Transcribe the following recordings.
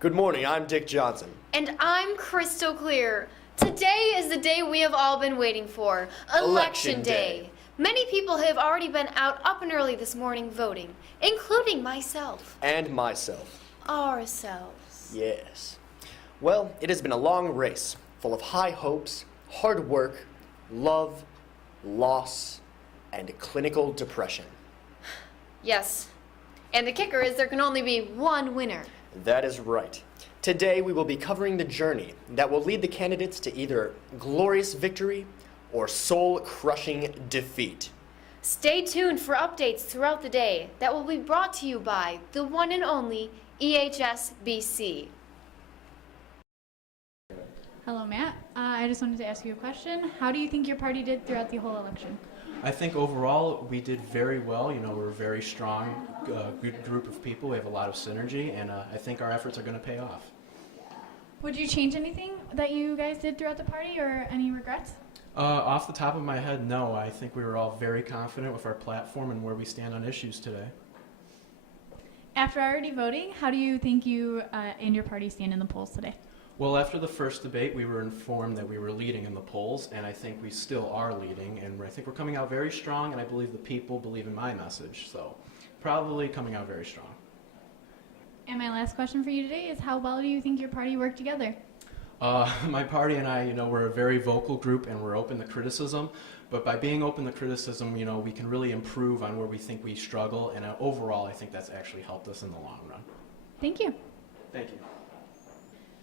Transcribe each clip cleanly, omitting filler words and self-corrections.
Good morning, I'm Dick Johnson. And I'm Crystal Clear. Today is the day we have all been waiting for, Election Day. Many people have already been out up and early this morning voting, including myself. And myself. Ourselves. Yes. Well, it has been a long race, full of high hopes, hard work, love, loss, and clinical depression. Yes. And the kicker is there can only be one winner. That is right. Today we will be covering the journey that will lead the candidates to either glorious victory or soul-crushing defeat. Stay tuned for updates throughout the day that will be brought to you by the one and only EHSBC. Hello, Matt. I just wanted to ask you a question. How do you think your party did throughout the whole election? I think overall we did very well. We're a very strong good group of people. We have a lot of synergy, and I think our efforts are going to pay off. Would you change anything that you guys did throughout the party, or any regrets? Off the top of my head, no. I think we were all very confident with our platform and where we stand on issues today. After already voting, how do you think you and your party stand in the polls today? Well, after the first debate, we were informed that we were leading in the polls, and I think we still are leading, and I think we're coming out very strong, and I believe the people believe in my message, so probably coming out very strong. And my last question for you today is, how well do you think your party worked together? My party and I, we're a very vocal group, and we're open to criticism, but by being open to criticism, we can really improve on where we think we struggle, and overall, I think that's actually helped us in the long run. Thank you. Thank you.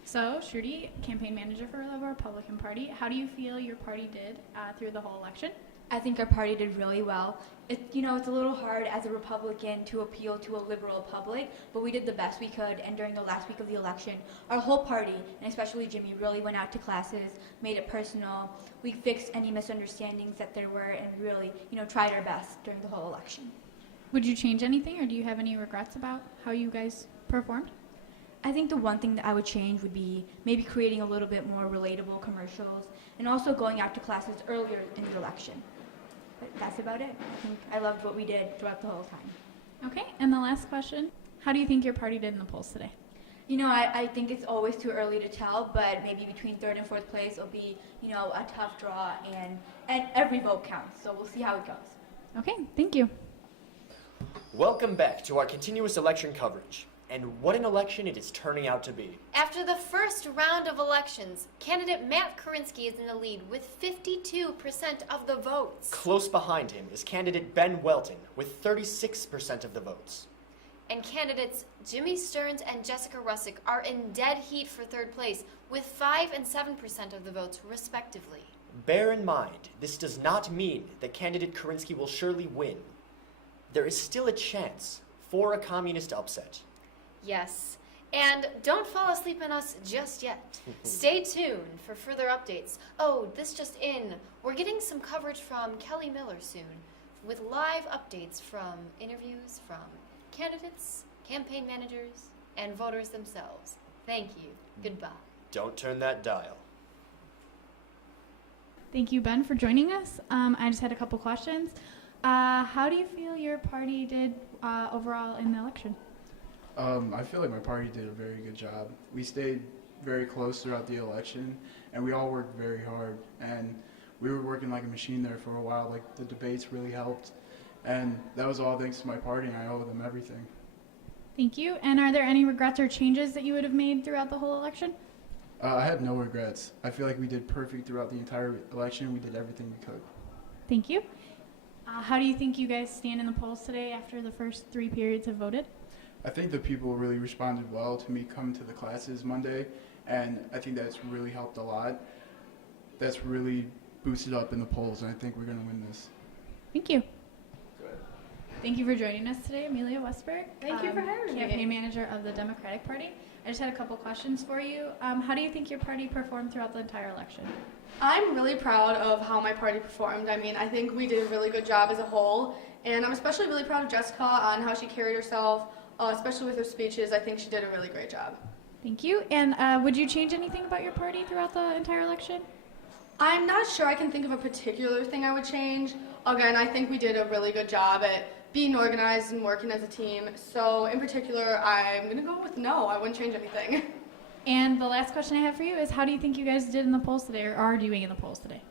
So, Shruti, campaign manager for the Republican Party, how do you feel your party did through the whole election? I think our party did really well. It's a little hard as a Republican to appeal to a liberal public, but we did the best we could, and during the last week of the election, our whole party, and especially Jimmy, really went out to classes, made it personal. We fixed any misunderstandings that there were, and really, tried our best during the whole election. Would you change anything, or do you have any regrets about how you guys performed? I think the one thing that I would change would be maybe creating a little bit more relatable commercials, and also going out to classes earlier in the election. But that's about it. I think I loved what we did throughout the whole time. Okay, and the last question, how do you think your party did in the polls today? I think it's always too early to tell, but maybe between third and fourth place it'll be, a tough draw, and every vote counts, so we'll see how it goes. Okay, thank you. Welcome back to our continuous election coverage. And what an election it is turning out to be. After the first round of elections, candidate Matt Kerensky is in the lead with 52% of the votes. Close behind him is candidate Ben Welton with 36% of the votes. And candidates Jimmy Stearns and Jessica Russick are in dead heat for third place with 5 and 7% of the votes, respectively. Bear in mind, this does not mean that candidate Kerensky will surely win. There is still a chance for a communist upset. Yes, and don't fall asleep on us just yet. Stay tuned for further updates. Oh, this just in. We're getting some coverage from Kelly Miller soon, with live updates from interviews from candidates, campaign managers, and voters themselves. Thank you. Goodbye. Don't turn that dial. Thank you, Ben, for joining us. I just had a couple questions. How do you feel your party did overall in the election? I feel like my party did a very good job. We stayed very close throughout the election, and we all worked very hard. And we were working like a machine there for a while. Like, the debates really helped, and that was all thanks to my party, and I owe them everything. Thank you. And are there any regrets or changes that you would have made throughout the whole election? I have no regrets. I feel like we did perfect throughout the entire election. We did everything we could. Thank you. How do you think you guys stand in the polls today after the first 3 periods have voted? I think the people really responded well to me coming to the classes Monday, and I think that's really helped a lot. That's really boosted up in the polls, and I think we're going to win this. Thank you. Thank you for joining us today, Amelia Westberg. Thank you for having me. Campaign manager of the Democratic Party. I just had a couple questions for you. How do you think your party performed throughout the entire election? I'm really proud of how my party performed. I think we did a really good job as a whole, and I'm especially really proud of Jessica on how she carried herself, especially with her speeches. I think she did a really great job. Thank you. And would you change anything about your party throughout the entire election? I'm not sure I can think of a particular thing I would change. Again, I think we did a really good job at being organized and working as a team. So in particular, I'm going to go with no. I wouldn't change anything. And the last question I have for you is, how do you think you guys did in the polls today, or are doing in the polls today?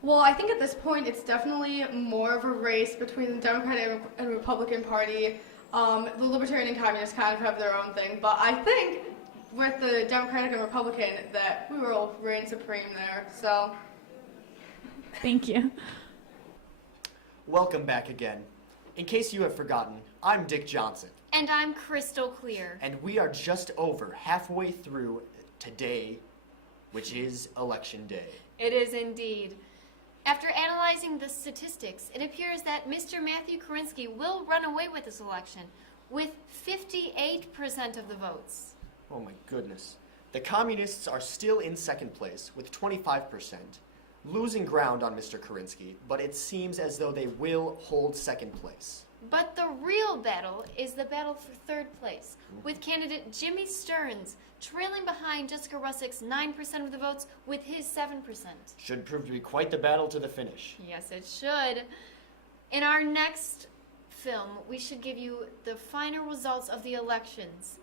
Well, I think at this point it's definitely more of a race between the Democratic and Republican Party. The Libertarian and Communists kind of have their own thing, but I think with the Democratic and Republican that we will reign supreme there. So, Thank you. Welcome back again. In case you have forgotten, I'm Dick Johnson, And I'm crystal clear. and we are just over halfway through today, which is Election Day. It is indeed. After analyzing the statistics, it appears that Mr. Matthew Korinsky will run away with this election with 58% of the votes. Oh my goodness. The Communists are still in second place with 25%, losing ground on Mr. Korinsky, but it seems as though they will hold second place. But the real battle is the battle for third place, with candidate Jimmy Stearns trailing behind Jessica Russick's 9% of the votes with his 7%. Should prove to be quite the battle to the finish. Yes, it should. In our next film, we should give you the final results of the elections.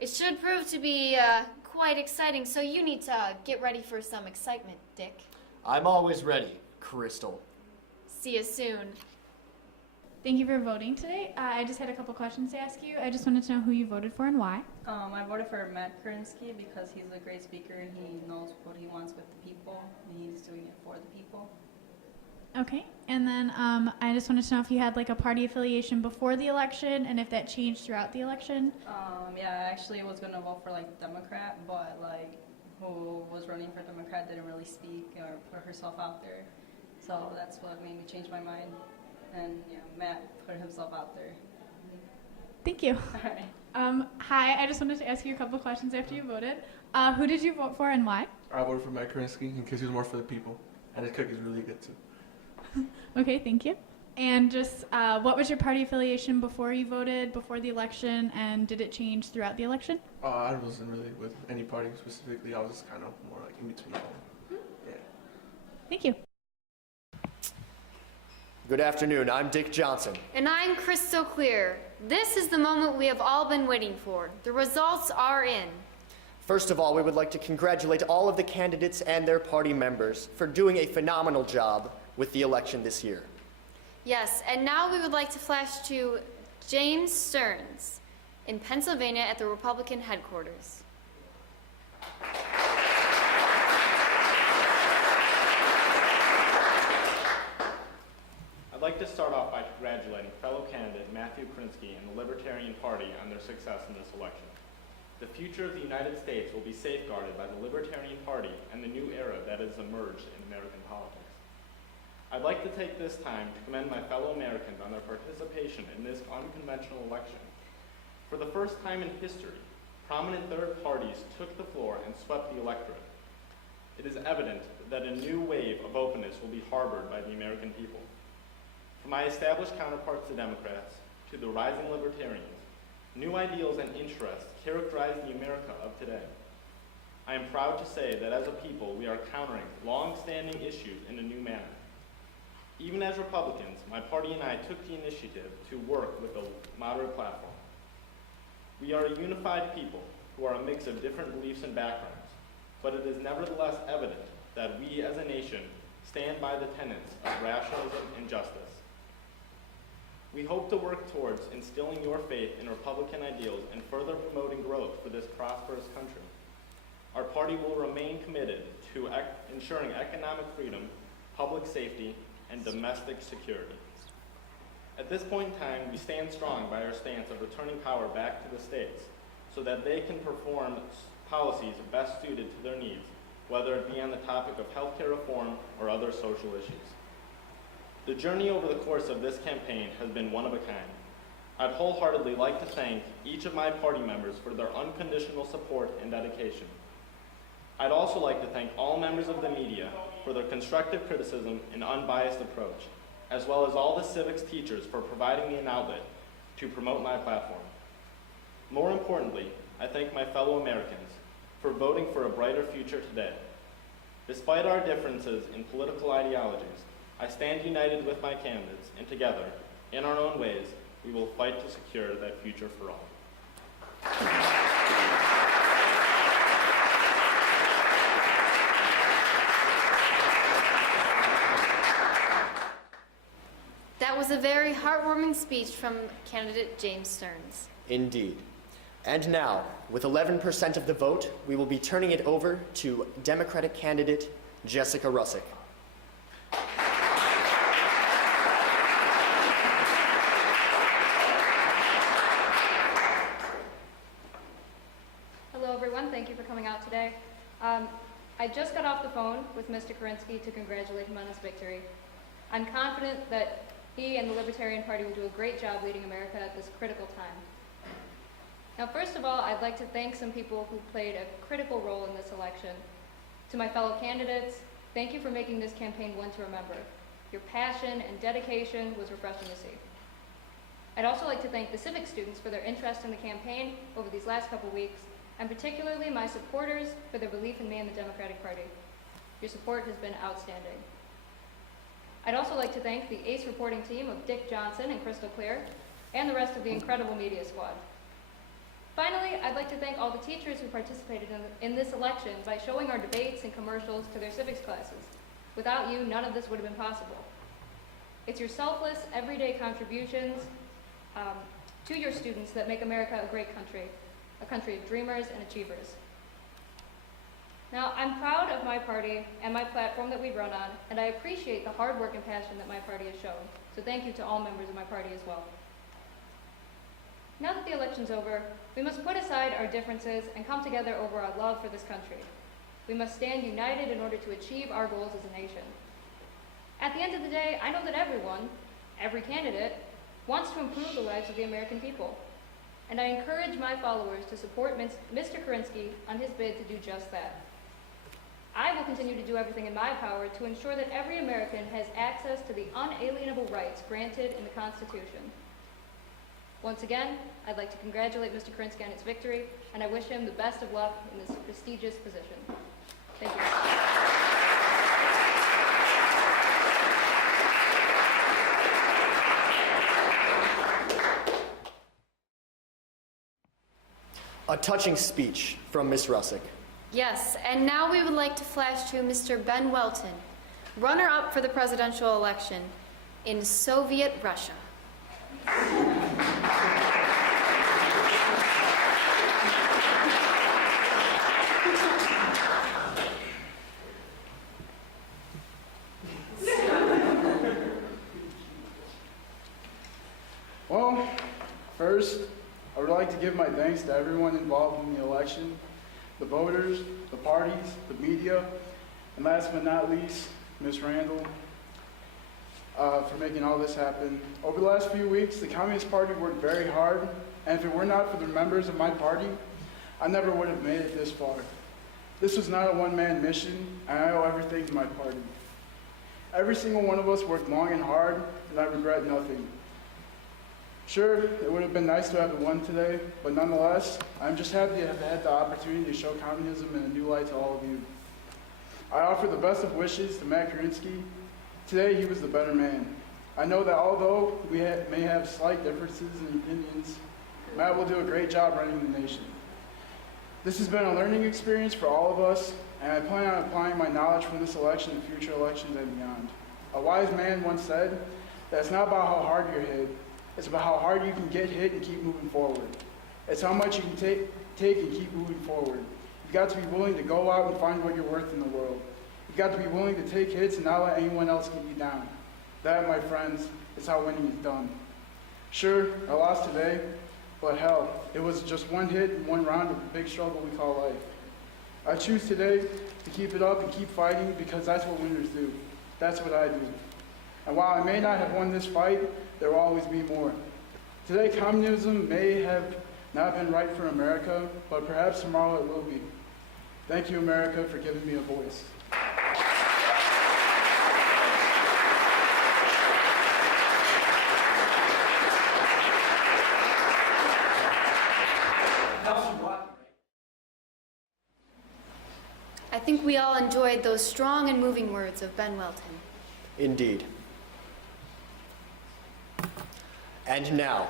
It should prove to be quite exciting, so you need to get ready for some excitement, Dick. I'm always ready, Crystal. See you soon. Thank you for voting today. I just had a couple questions to ask you. I just wanted to know who you voted for and why. I voted for Matt Korinsky because he's a great speaker and he knows what he wants with the people and he's doing it for the people. Okay. And then I just wanted to know if you had like a party affiliation before the election and if that changed throughout the election. Yeah, I actually was gonna vote for like Democrat, but like who was running for Democrat didn't really speak or put herself out there. So that's what made me change my mind. And yeah, Matt put himself out there. Thank you. All right. Hi, I just wanted to ask you a couple questions after you voted. Who did you vote for and why? I voted for Matt Korinsky because he's more for the people, and his cookie's really good too. Okay, thank you. And just what was your party affiliation before you voted, before the election, and did it change throughout the election? I wasn't really with any party specifically. I was just kind of more like in between all of them. Yeah. Thank you. Good afternoon, I'm Dick Johnson. And I'm crystal clear. This is the moment we have all been waiting for. The results are in. First of all, we would like to congratulate all of the candidates and their party members for doing a phenomenal job with the election this year. Yes, and now we would like to flash to James Stearns in Pennsylvania at the Republican headquarters. I'd like to start off by congratulating fellow candidate Matthew Korinsky and the Libertarian Party on their success in this election. The future of the United States will be safeguarded by the Libertarian Party and the new era that has emerged in American politics. I'd like to take this time to commend my fellow Americans on their participation in this unconventional election. For the first time in history, prominent third parties took the floor and swept the electorate. It is evident that a new wave of openness will be harbored by the American people. From my established counterparts, the Democrats, to the rising libertarians, new ideals and interests characterize the America of today. I am proud to say that as a people, we are countering long-standing issues in a new manner. Even as Republicans, my party and I took the initiative to work with a moderate platform. We are a unified people who are a mix of different beliefs and backgrounds, but it is nevertheless evident that we as a nation stand by the tenets of rationalism and justice. We hope to work towards instilling your faith in Republican ideals and further promoting growth for this prosperous country. Our party will remain committed to ensuring economic freedom, public safety, and domestic security. At this point in time, we stand strong by our stance of returning power back to the states so that they can perform policies best suited to their needs, whether it be on the topic of healthcare reform or other social issues. The journey over the course of this campaign has been one of a kind. I'd wholeheartedly like to thank each of my party members for their unconditional support and dedication. I'd also like to thank all members of the media for their constructive criticism and unbiased approach, as well as all the civics teachers for providing me an outlet to promote my platform. More importantly, I thank my fellow Americans for voting for a brighter future today. Despite our differences in political ideologies, I stand united with my candidates, and together, In our own ways, we will fight to secure that future for all. That was a very heartwarming speech from candidate James Stearns. Indeed. And now, with 11% of the vote, we will be turning it over to Democratic candidate Jessica Russick. Hello, everyone. Thank you for coming out today. I just got off the phone with Mr. Kerensky to congratulate him on his victory. I'm confident that he and the Libertarian Party will do a great job leading America at this critical time. Now, first of all, I'd like to thank some people who played a critical role in this election. To my fellow candidates, thank you for making this campaign one to remember. Your passion and dedication was refreshing to see. I'd also like to thank the civic students for their interest in the campaign over these last couple weeks, and particularly my supporters for their belief in me and the Democratic Party. Your support has been outstanding. I'd also like to thank the ACE reporting team of Dick Johnson and Crystal Clear, and the rest of the incredible media squad. Finally, I'd like to thank all the teachers who participated in this election by showing our debates and commercials to their civics classes. Without you, none of this would have been possible. It's your selfless, everyday contributions to your students that make America a great country, a country of dreamers and achievers. Now, I'm proud of my party and my platform that we run on, and I appreciate the hard work and passion that my party has shown. So thank you to all members of my party as well. Now that the election's over, we must put aside our differences and come together over our love for this country. We must stand united in order to achieve our goals as a nation. At the end of the day, I know that everyone, every candidate, wants to improve the lives of the American people. And I encourage my followers to support Mr. Kerensky on his bid to do just that. I will continue to do everything in my power to ensure that every American has access to the unalienable rights granted in the Constitution. Once again, I'd like to congratulate Mr. Kerensky on his victory, and I wish him the best of luck in this prestigious position. Thank you. A touching speech from Ms. Russick. Yes, and now we would like to flash to Mr. Ben Welton, runner-up for the presidential election in Soviet Russia. Well, first, I would like to give my thanks to everyone involved in the election, the voters, the parties, the media, and last but not least, Ms. Randall, for making all this happen. Over the last few weeks, the Communist Party worked very hard, and if it were not for the members of my party, I never would have made it this far. This was not a one-man mission, and I owe everything to my party. Every single one of us worked long and hard, and I regret nothing. Sure, it would have been nice to have won today, but nonetheless, I'm just happy to have had the opportunity to show communism in a new light to all of you. I offer the best of wishes to Matt Kerensky. Today, he was the better man. I know that although we may have slight differences in opinions, Matt will do a great job running the nation. This has been a learning experience for all of us, and I plan on applying my knowledge from this election to future elections and beyond. A wise man once said that it's not about how hard you're hit, it's about how hard you can get hit and keep moving forward. It's how much you can take and keep moving forward. You've got to be willing to go out and find what you're worth in the world. You've got to be willing to take hits and not let anyone else get you down. That, my friends, is how winning is done. Sure, I lost today, but hell, it was just one hit and one round of the big struggle we call life. I choose today to keep it up and keep fighting because that's what winners do. That's what I do. And while I may not have won this fight, there will always be more. Today, communism may have not been right for America, but perhaps tomorrow it will be. Thank you, America, for giving me a voice. I think we all enjoyed those strong and moving words of Ben Welton. Indeed. And now,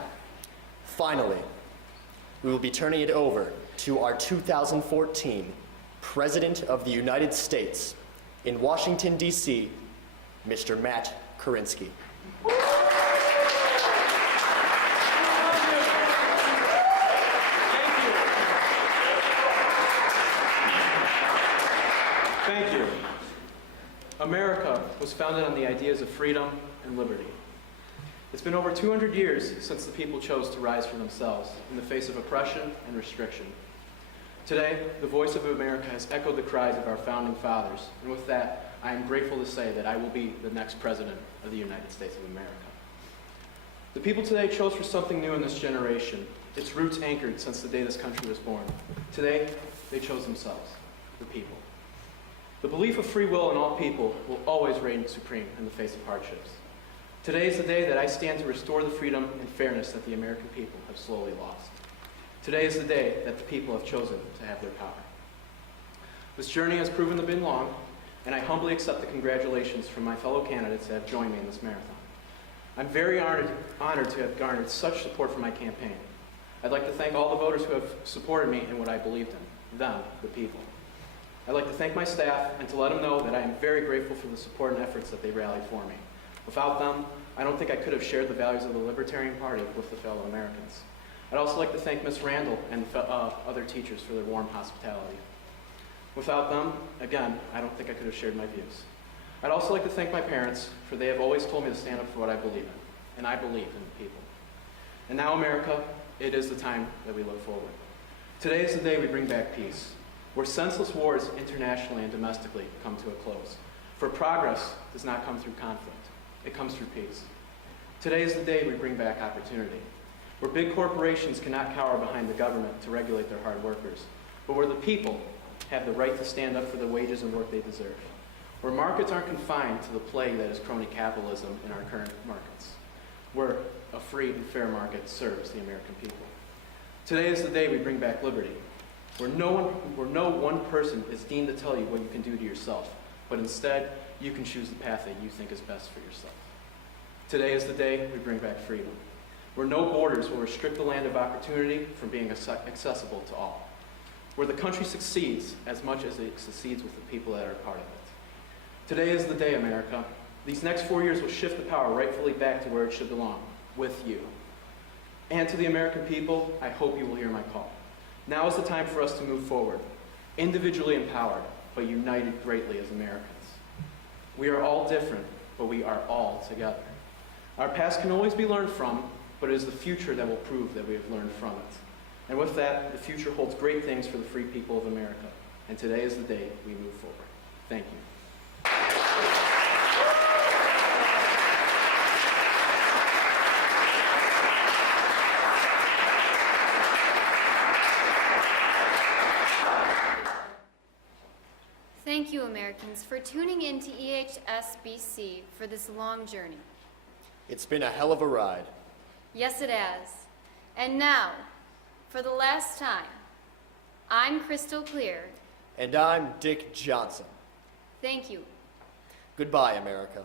finally, we will be turning it over to our 2014 President of the United States in Washington, D.C., Mr. Matt Kerensky. Thank you. America was founded on the ideas of freedom and liberty. It's been over 200 years since the people chose to rise for themselves in the face of oppression and restriction. Today, the voice of America has echoed the cries of our founding fathers, and with that, I am grateful to say that I will be the next President of the United States of America. The people today chose for something new in this generation, its roots anchored since the day this country was born. Today, they chose themselves, the people. The belief of free will in all people will always reign supreme in the face of hardships. Today is the day that I stand to restore the freedom and fairness that the American people have slowly lost. Today is the day that the people have chosen to have their power. This journey has proven to be long, and I humbly accept the congratulations from my fellow candidates that have joined me in this marathon. I'm very honored to have garnered such support for my campaign. I'd like to thank all the voters who have supported me in what I believed in, them, the people. I'd like to thank my staff and to let them know that I am very grateful for the support and efforts that they rallied for me. Without them, I don't think I could have shared the values of the Libertarian Party with the fellow Americans. I'd also like to thank Ms. Randall and other teachers for their warm hospitality. Without them, again, I don't think I could have shared my views. I'd also like to thank my parents, for they have always told me to stand up for what I believe in, and I believe in the people. And now, America, it is the time that we look forward. Today is the day we bring back peace, where senseless wars internationally and domestically come to a close. For progress does not come through conflict. It comes through peace. Today is the day we bring back opportunity, where big corporations cannot cower behind the government to regulate their hard workers, but where the people have the right to stand up for the wages and work they deserve, where markets aren't confined to the plague that is crony capitalism in our current markets, where a free and fair market serves the American people. Today is the day we bring back liberty, where no one person is deemed to tell you what you can do to yourself, but instead, you can choose the path that you think is best for yourself. Today is the day we bring back freedom, where no borders will restrict the land of opportunity from being accessible to all, where the country succeeds as much as it succeeds with the people that are part of it. Today is the day, America. These next 4 years will shift the power rightfully back to where it should belong, with you. And to the American people, I hope you will hear my call. Now is the time for us to move forward, individually empowered, but united greatly as Americans. We are all different, but we are all together. Our past can always be learned from, but it is the future that will prove that we have learned from it. And with that, the future holds great things for the free people of America. And today is the day we move forward. Thank you. Thank you, Americans, for tuning in to EHSBC for this long journey. It's been a hell of a ride. Yes, it has. And now, for the last time, I'm Crystal Clear. And I'm Dick Johnson. Thank you. Goodbye, America.